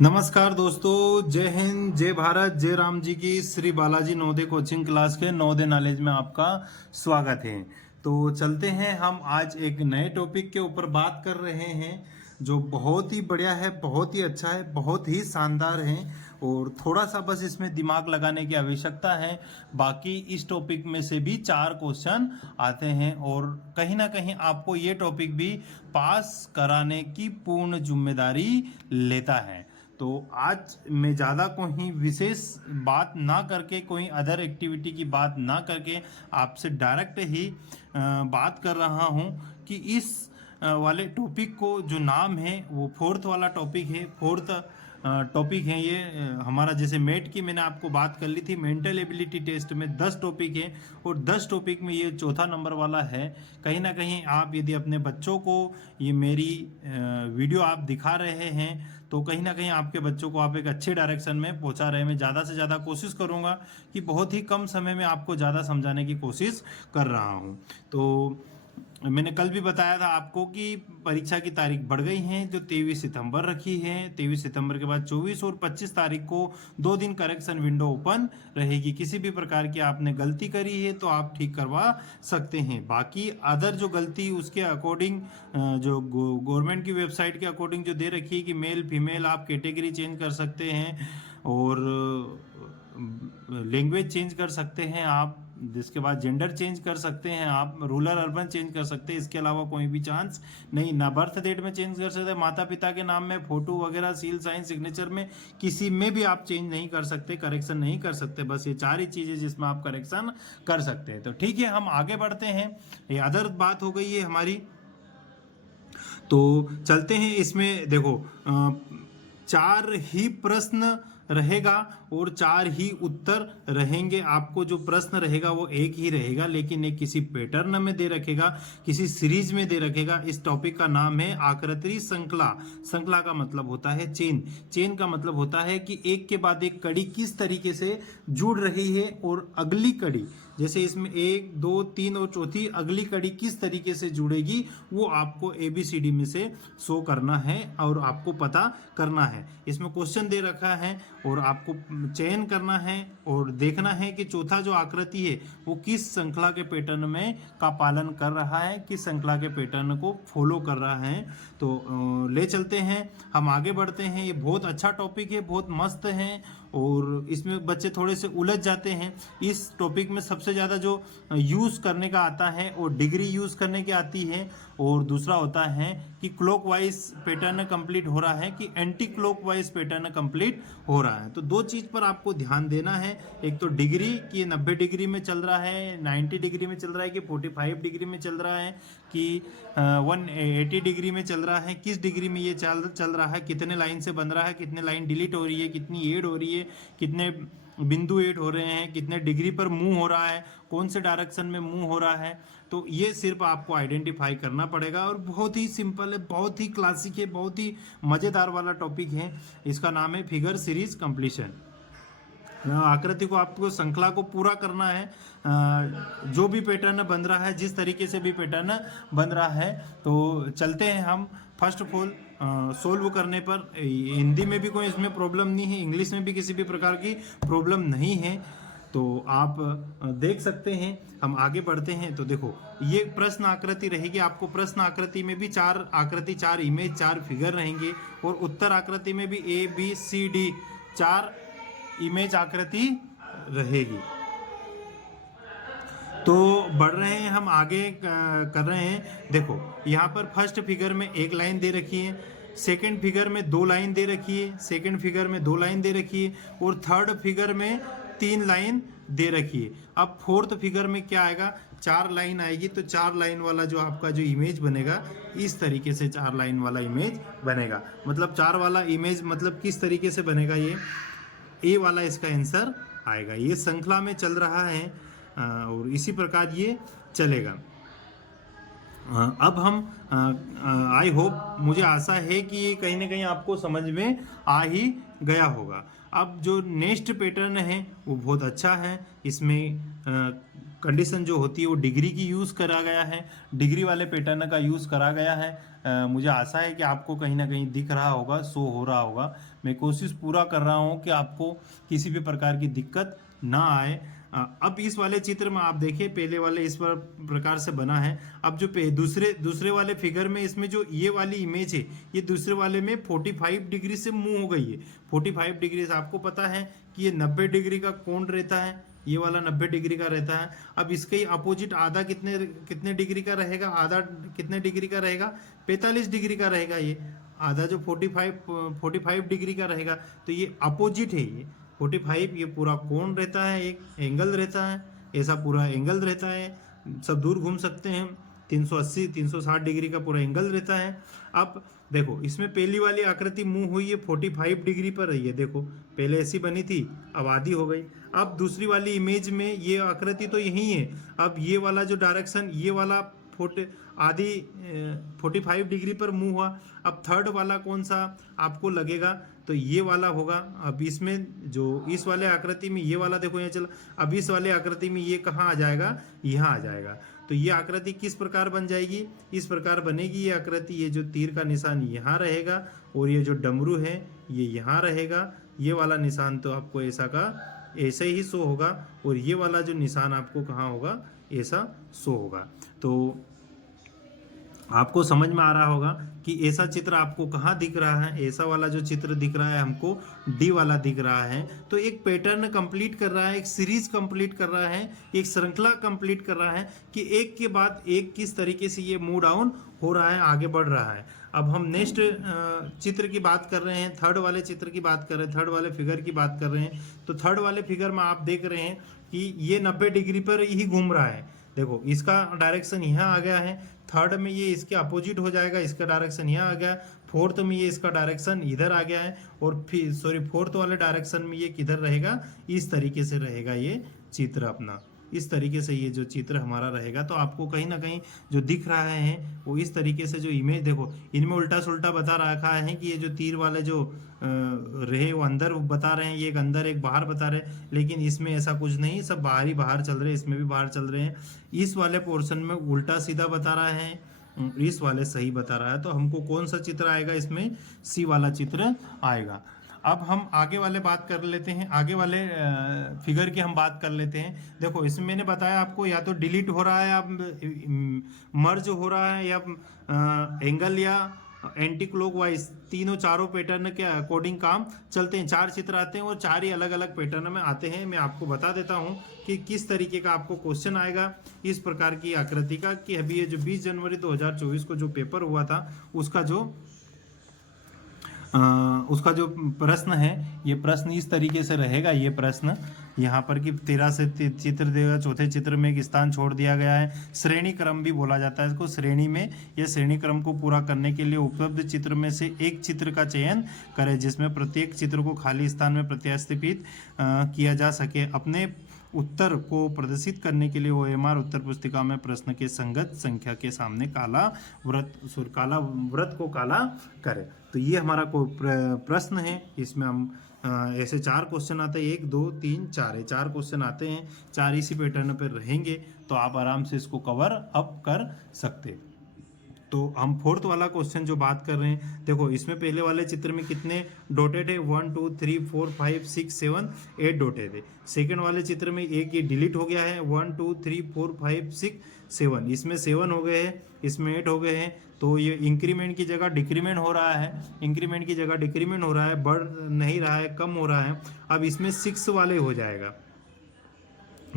नमस्कार दोस्तों, जय हिंद, जय भारत, जय राम जी की। श्री बालाजी नवोदय कोचिंग क्लास के नवोदय नॉलेज में आपका स्वागत है। तो चलते हैं, हम आज एक नए टॉपिक के ऊपर बात कर रहे हैं जो बहुत ही बढ़िया है, बहुत ही अच्छा है, बहुत ही शानदार है और थोड़ा सा बस इसमें दिमाग लगाने की आवश्यकता है। बाकी इस टॉपिक में से भी 4 क्वेश्चन आते हैं और कहीं ना कहीं आपको ये टॉपिक भी पास कराने की पूर्ण जिम्मेदारी लेता है। तो आज मैं ज़्यादा कोई विशेष बात ना करके, कोई अदर एक्टिविटी की बात ना करके आपसे डायरेक्ट ही बात कर रहा हूँ कि इस वाले टॉपिक को जो नाम है वो फोर्थ वाला टॉपिक है। फोर्थ टॉपिक है ये हमारा, जैसे मेट की मैंने आपको बात कर ली थी, मेंटल एबिलिटी टेस्ट में 10 टॉपिक है और 10 टॉपिक में ये चौथा नंबर वाला है। कहीं ना कहीं आप यदि अपने बच्चों को ये मेरी वीडियो आप दिखा रहे हैं तो कहीं ना कहीं आपके बच्चों को आप एक अच्छे डायरेक्शन में पहुंचा रहे हैं। मैं ज़्यादा से ज़्यादा कोशिश करूंगा कि बहुत ही कम समय में आपको ज़्यादा समझाने की कोशिश कर रहा हूं। तो मैंने कल भी बताया था आपको कि परीक्षा की तारीख बढ़ गई है, जो 23 सितंबर रखी है। 23 सितंबर के बाद 24 और 25 तारीख को 2 दिन करेक्शन विंडो ओपन रहेगी। किसी भी प्रकार की आपने गलती करी है तो आप ठीक करवा सकते हैं। बाकी अदर जो गलती उसके अकॉर्डिंग जो गवर्नमेंट की वेबसाइट के अकॉर्डिंग जो दे रखी है कि मेल फीमेल आप कैटेगरी चेंज कर सकते हैं और लैंग्वेज चेंज कर सकते हैं आप, जिसके बाद जेंडर चेंज कर सकते हैं आप, रूरल अर्बन चेंज कर सकते हैं। इसके अलावा कोई भी चांस नहीं। ना बर्थ डेट में चेंज कर सकते, माता पिता के नाम में, फोटो वगैरह, सील साइन सिग्नेचर में किसी में भी आप चेंज नहीं कर सकते, करेक्शन नहीं कर सकते। बस ये 4 ही चीजें जिसमें आप करेक्शन कर सकते हैं। तो ठीक है, हम आगे बढ़ते हैं। ये अदर बात हो गई है हमारी, तो चलते हैं। इसमें देखो 4 ही प्रश्न रहेगा और 4 ही उत्तर रहेंगे। आपको जो प्रश्न रहेगा वो एक ही रहेगा, लेकिन एक किसी पैटर्न में दे रखेगा, किसी सीरीज में दे रखेगा। इस टॉपिक का नाम है आकृति श्रृंखला। श्रृंखला का मतलब होता है चेन। चेन का मतलब होता है कि एक के बाद एक कड़ी किस तरीके से जुड़ रही है और अगली कड़ी, जैसे इसमें 1, 2, 3 और चौथी अगली कड़ी किस तरीके से जुड़ेगी, वो आपको ABCD में से शो करना है और आपको पता करना है। इसमें क्वेश्चन दे रखा है और आपको चयन करना है और देखना है कि चौथा जो आकृति है वो किस श्रृंखला के पैटर्न में का पालन कर रहा है, किस श्रृंखला के पैटर्न को फॉलो कर रहा है। तो ले चलते हैं, हम आगे बढ़ते हैं। ये बहुत अच्छा टॉपिक है, बहुत मस्त है और इसमें बच्चे थोड़े से उलझ जाते हैं। इस टॉपिक में सबसे ज़्यादा जो यूज़ करने का आता है और डिग्री यूज़ करने की आती है, और दूसरा होता है कि क्लॉकवाइज पैटर्न कंप्लीट हो रहा है कि एंटी क्लॉकवाइज पैटर्न कंप्लीट हो रहा है। तो 2 चीज़ पर आपको ध्यान देना है। एक तो डिग्री कि 90 डिग्री में चल रहा है, 90 डिग्री में चल रहा है कि 45 डिग्री में चल रहा है कि 180 डिग्री में चल रहा है, किस डिग्री में ये चल रहा है, कितने लाइन से बन रहा है, कितने लाइन डिलीट हो रही है, कितनी ऐड हो रही है, कितने बिंदु ऐड हो रहे हैं, कितने डिग्री पर मूव हो रहा है, कौन से डायरेक्शन में मूव हो रहा है। तो ये सिर्फ आपको आइडेंटिफाई करना पड़ेगा और बहुत ही सिंपल है, बहुत ही क्लासिक है, बहुत ही मज़ेदार वाला टॉपिक है। इसका नाम है फिगर सीरीज कंप्लीशन। आकृति को आपको श्रृंखला को पूरा करना है। जो भी पैटर्न बन रहा है, जिस तरीके से भी पैटर्न बन रहा है, तो चलते हैं हम फर्स्ट ऑफ ऑल सोल्व करने पर। हिंदी में भी कोई इसमें प्रॉब्लम नहीं है, इंग्लिश में भी किसी भी प्रकार की प्रॉब्लम नहीं है, तो आप देख सकते हैं। हम आगे बढ़ते हैं। तो देखो, ये प्रश्न आकृति रहेगी। आपको प्रश्न आकृति में भी 4 आकृति, 4 इमेज, 4 फिगर रहेंगे और उत्तर आकृति में भी ABCD 4 इमेज आकृति रहेगी। तो बढ़ रहे हैं, हम आगे कर रहे हैं। देखो, यहाँ पर फर्स्ट फिगर में 1 लाइन दे रखी है, सेकंड फिगर में 2 लाइन दे रखी है, सेकंड फिगर में 2 लाइन दे रखी है और थर्ड फिगर में 3 लाइन दे रखी है। अब फोर्थ फिगर में क्या आएगा, 4 लाइन आएगी। तो 4 लाइन वाला जो आपका जो इमेज बनेगा, इस तरीके से 4 लाइन वाला इमेज बनेगा। मतलब 4 वाला इमेज मतलब किस तरीके से बनेगा, ये ए वाला इसका आंसर आएगा। ये श्रृंखला में चल रहा है और इसी प्रकार ये चलेगा। अब हम आई होप, मुझे आशा है कि ये कहीं ना कहीं आपको समझ में आ ही गया होगा। अब जो नेक्स्ट पैटर्न है वो बहुत अच्छा है। इसमें कंडीशन जो होती है वो डिग्री की यूज़ करा गया है, डिग्री वाले पैटर्न का यूज़ करा गया है। मुझे आशा है कि आपको कहीं ना कहीं दिख रहा होगा, शो हो रहा होगा। मैं कोशिश पूरा कर रहा हूँ कि आपको किसी भी प्रकार की दिक्कत ना आए। अब इस वाले चित्र में आप देखिए, पहले वाले इस प्रकार से बना है। अब जो दूसरे वाले फिगर में इसमें जो ये वाली इमेज है, ये दूसरे वाले में 45 डिग्री से मूव हो गई है। 45 डिग्री से आपको पता है कि ये 90 डिग्री का कोण रहता है, ये वाला 90 डिग्री का रहता है। अब इसके ही अपोजिट आधा कितने डिग्री का रहेगा, आधा कितने डिग्री का रहेगा, 45 डिग्री का रहेगा। ये आधा जो 45 डिग्री का रहेगा, तो ये अपोजिट है। ये 45 ये पूरा कोण रहता है, एक एंगल रहता है, ऐसा पूरा एंगल रहता है। सब दूर घूम सकते हैं। 380 360 डिग्री का पूरा एंगल रहता है। अब देखो, इसमें पहली वाली आकृति मूव हुई है 45 डिग्री पर रही है। देखो पहले ऐसी बनी थी, अब आधी हो गई। अब दूसरी वाली इमेज में ये आकृति तो यही है। अब ये वाला जो डायरेक्शन, ये वाला आधी 45 डिग्री पर मूव हुआ। अब थर्ड वाला कौन सा आपको लगेगा, तो ये वाला होगा। अब इसमें जो इस वाले आकृति में ये वाला देखो यहाँ चला, अब इस वाले आकृति में ये कहाँ आ जाएगा, यहाँ आ जाएगा। तो ये आकृति किस प्रकार बन जाएगी, इस प्रकार बनेगी ये आकृति। ये जो तीर का निशान यहाँ रहेगा और ये जो डमरू है ये यहाँ रहेगा। ये वाला निशान तो आपको ऐसा का ऐसे ही शो होगा, और ये वाला जो निशान आपको कहाँ होगा, ऐसा शो होगा। तो आपको समझ में आ रहा होगा कि ऐसा चित्र आपको कहाँ दिख रहा है। ऐसा वाला जो चित्र दिख रहा है हमको, डी वाला दिख रहा है। तो एक पैटर्न कंप्लीट कर रहा है, एक सीरीज कंप्लीट कर रहा है, एक श्रृंखला कंप्लीट कर रहा है कि एक के बाद एक किस तरीके से ये मूव डाउन हो रहा है, आगे बढ़ रहा है। अब हम नेक्स्ट चित्र की बात कर रहे हैं, थर्ड वाले चित्र की बात कर रहे हैं, थर्ड वाले फिगर की बात कर रहे हैं। तो थर्ड वाले फिगर में आप देख रहे हैं कि ये 90 डिग्री पर ही घूम रहा है। देखो इसका डायरेक्शन यहाँ आ गया है, थर्ड में ये इसके अपोजिट हो जाएगा, इसका डायरेक्शन यहाँ आ गया, फोर्थ में ये इसका डायरेक्शन इधर आ गया है, और फिर फोर्थ वाले डायरेक्शन में ये किधर रहेगा, इस तरीके से रहेगा ये चित्र अपना। इस तरीके से ये जो चित्र हमारा रहेगा। तो आपको कहीं ना कहीं जो दिख रहा है वो इस तरीके से जो इमेज, देखो इनमें उल्टा सुल्टा बता रखा है कि ये जो तीर वाले जो रहे वो अंदर बता रहे हैं, ये एक अंदर एक बाहर बता रहे हैं, लेकिन इसमें ऐसा कुछ नहीं, सब बाहर ही बाहर चल रहे हैं, इसमें भी बाहर चल रहे हैं। इस वाले पोर्शन में उल्टा सीधा बता रहा है, इस वाले सही बता रहा है। तो हमको कौन सा चित्र आएगा, इसमें सी वाला चित्र आएगा। अब हम आगे वाले बात कर लेते हैं, आगे वाले फिगर की हम बात कर लेते हैं। देखो इसमें मैंने बताया आपको, या तो डिलीट हो रहा है, या मर्ज हो रहा है, या एंगल या एंटी क्लॉकवाइज, तीनों चारों पैटर्न के अकॉर्डिंग काम चलते हैं। 4 चित्र आते हैं और 4 ही अलग अलग पैटर्न में आते हैं। मैं आपको बता देता हूं कि किस तरीके का आपको क्वेश्चन आएगा इस प्रकार की आकृति का, कि अभी ये जो 20 जनवरी 2024 को जो पेपर हुआ था उसका जो प्रश्न है, ये प्रश्न इस तरीके से रहेगा। ये प्रश्न यहाँ पर कि 13 से चित्र देगा, चौथे चित्र में एक स्थान छोड़ दिया गया है। श्रेणी क्रम भी बोला जाता है इसको, श्रेणी में। यह श्रेणी क्रम को पूरा करने के लिए उपलब्ध चित्र में से एक चित्र का चयन करें जिसमें प्रत्येक चित्र को खाली स्थान में प्रतिस्थापित किया जा सके। अपने उत्तर को प्रदर्शित करने के लिए OMR उत्तर पुस्तिका में प्रश्न के संगत संख्या के सामने काला वृत्त को काला करें। तो ये हमारा प्रश्न है। इसमें हम ऐसे 4 क्वेश्चन आते हैं, 1 2 3 4 है, 4 क्वेश्चन आते हैं, 4 इसी पैटर्न पर रहेंगे, तो आप आराम से इसको कवर अप कर सकते। तो हम फोर्थ वाला क्वेश्चन जो बात कर रहे हैं, देखो इसमें पहले वाले चित्र में कितने डॉटेड है, 1 2 3 4 5 6 7 8 डॉटेड है। सेकेंड वाले चित्र में एक ये डिलीट हो गया है, 1 2 3 4 5 6 7, इसमें 7 हो गए हैं, इसमें 8 हो गए हैं। तो ये इंक्रीमेंट की जगह डिक्रीमेंट हो रहा है, इंक्रीमेंट की जगह डिक्रीमेंट हो रहा है, बढ़ नहीं रहा है, कम हो रहा है। अब इसमें 6 वाले हो जाएगा,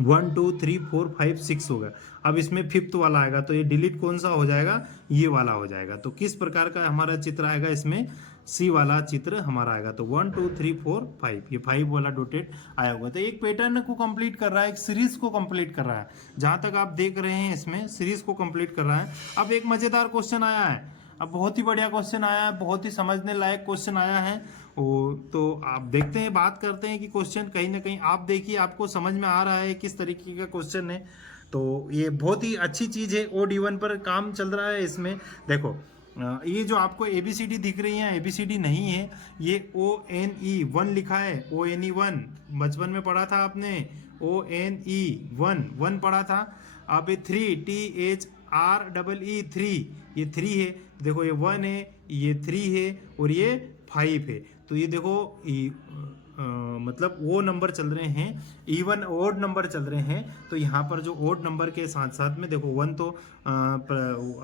1 2 3 4 5 6 हो गया। अब इसमें 5th वाला आएगा, तो ये डिलीट कौन सा हो जाएगा, ये वाला हो जाएगा। तो किस प्रकार का हमारा चित्र आएगा, इसमें सी वाला चित्र हमारा आएगा। तो 1 2 3 4 5, ये 5 वाला डॉटेड आया होगा। तो एक पैटर्न को कंप्लीट कर रहा है, एक सीरीज को कंप्लीट कर रहा है। जहां तक आप देख रहे हैं इसमें सीरीज को कंप्लीट कर रहा है। अब एक मजेदार क्वेश्चन आया है, अब बहुत ही बढ़िया क्वेश्चन आया है, बहुत ही समझने लायक क्वेश्चन आया है। तो आप देखते हैं, बात करते हैं कि क्वेश्चन कहीं ना कहीं आप देखिए, आपको समझ में आ रहा है किस तरीके का क्वेश्चन है। तो ये बहुत ही अच्छी चीज़ है, OD1 पर काम चल रहा है इसमें। देखो ये जो आपको ABCD दिख रही है ABCD नहीं है, ये ONE 1 लिखा है, ONE 1 बचपन में पढ़ा था आपने, ONE 1 पढ़ा था। अब ये 3 THREE 3, ये 3 है, देखो ये 1 है, ये 3 है और ये 5 है। तो ये देखो मतलब वो नंबर चल रहे हैं, इवन ओड नंबर चल रहे हैं। तो यहाँ पर जो ओड नंबर के साथ साथ में देखो 1 तो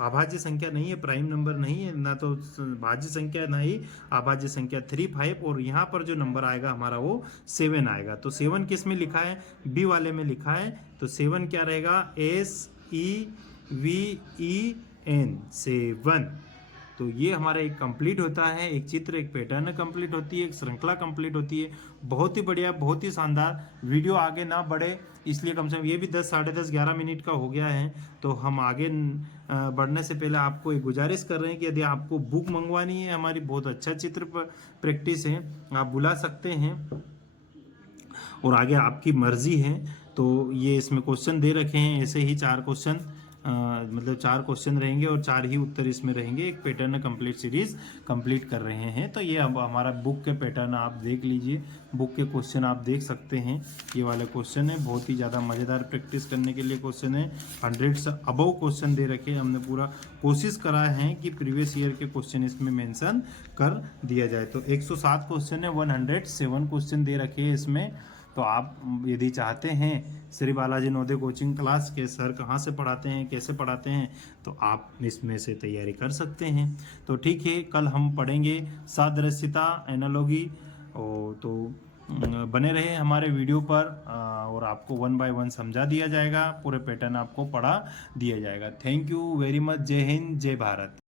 अभाज्य संख्या नहीं है, प्राइम नंबर नहीं है, ना तो भाज्य संख्या ना ही अभाज्य संख्या 3, 5, और यहाँ पर जो नंबर आएगा हमारा वो 7 आएगा। तो 7 किस में लिखा है, बी वाले में लिखा है। तो 7 क्या रहेगा, SEVEN 7। तो ये हमारा एक कंप्लीट होता है, एक चित्र, एक पैटर्न कंप्लीट होती है, एक श्रृंखला कंप्लीट होती है। बहुत ही बढ़िया, बहुत ही शानदार। वीडियो आगे ना बढ़े इसलिए कम से कम ये भी 10, साढ़े 10, 11 मिनट का हो गया है। तो हम आगे बढ़ने से पहले आपको एक गुजारिश कर रहे हैं कि यदि आपको बुक मंगवानी है, हमारी बहुत अच्छा चित्र प्रैक्टिस है, आप बुला सकते हैं और आगे आपकी मर्जी है। तो ये इसमें क्वेश्चन दे रखे हैं, ऐसे ही 4 क्वेश्चन मतलब 4 क्वेश्चन रहेंगे और 4 ही उत्तर इसमें रहेंगे। एक पैटर्न कंप्लीट सीरीज कंप्लीट कर रहे हैं। तो ये अब हमारा बुक के पैटर्न आप देख लीजिए, बुक के क्वेश्चन आप देख सकते हैं। ये वाला क्वेश्चन है, बहुत ही ज़्यादा मज़ेदार प्रैक्टिस करने के लिए क्वेश्चन है। 100 से अबव क्वेश्चन दे रखे हैं, हमने पूरा कोशिश करा है कि प्रीवियस ईयर के क्वेश्चन इसमें मेंशन कर दिया जाए। तो 107 क्वेश्चन है, 107 क्वेश्चन दे रखे हैं इसमें। तो आप यदि चाहते हैं श्री बालाजी नवोदय कोचिंग क्लास के सर कहाँ से पढ़ाते हैं, कैसे पढ़ाते हैं, तो आप इसमें से तैयारी कर सकते हैं। तो ठीक है, कल हम पढ़ेंगे सादृश्यता, एनालॉजी। और तो बने रहे हमारे वीडियो पर और आपको 1 बाय 1 समझा दिया जाएगा, पूरे पैटर्न आपको पढ़ा दिया जाएगा। Thank you very much. जय हिंद, जय भारत।